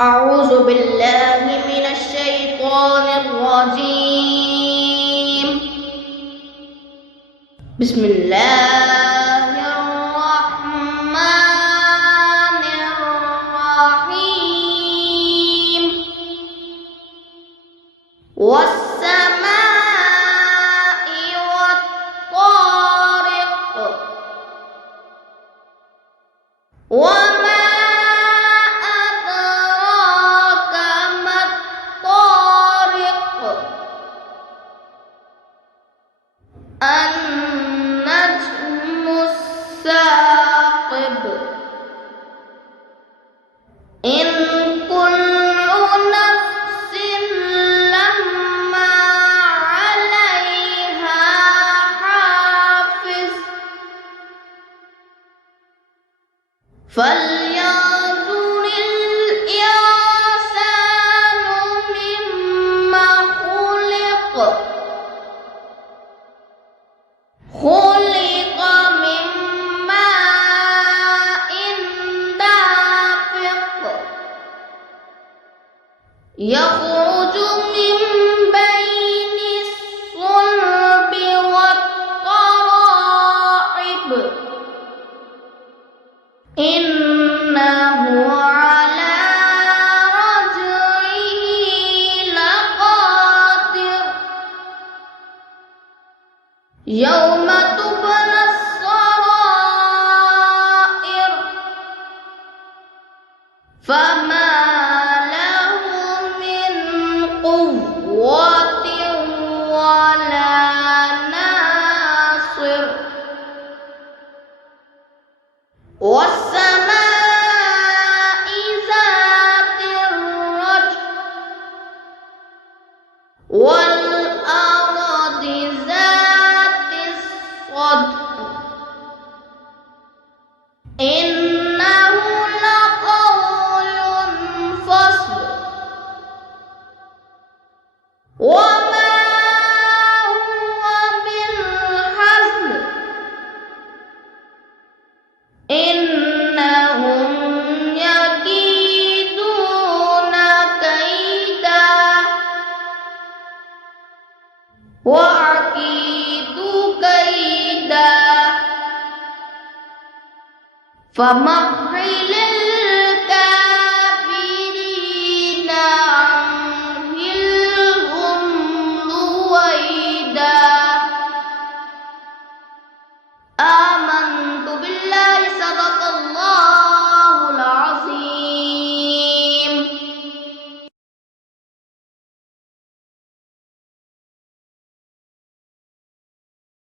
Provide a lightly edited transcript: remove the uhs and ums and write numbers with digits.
أعوذ بالله من الشيطان الرجيم. بسم الله الرحمن الرحيم. والسماء والطارق وما أدراك ما الطارق النجم الثاقب إن كل نفس لما عليها حافظ فلينظر الإنسان مما خلق من ماء دافق يخرج من بين الصلب والترائب إنه على رجعه لقادر يوم تبلى السرائر فما له من قوة ولا ناصر والسماء ذات الرجع والأرض ذات الصدع إنه لقول فصل وما هو بالهزل إنهم يكيدون كيدا وأكيد كيدا فمهل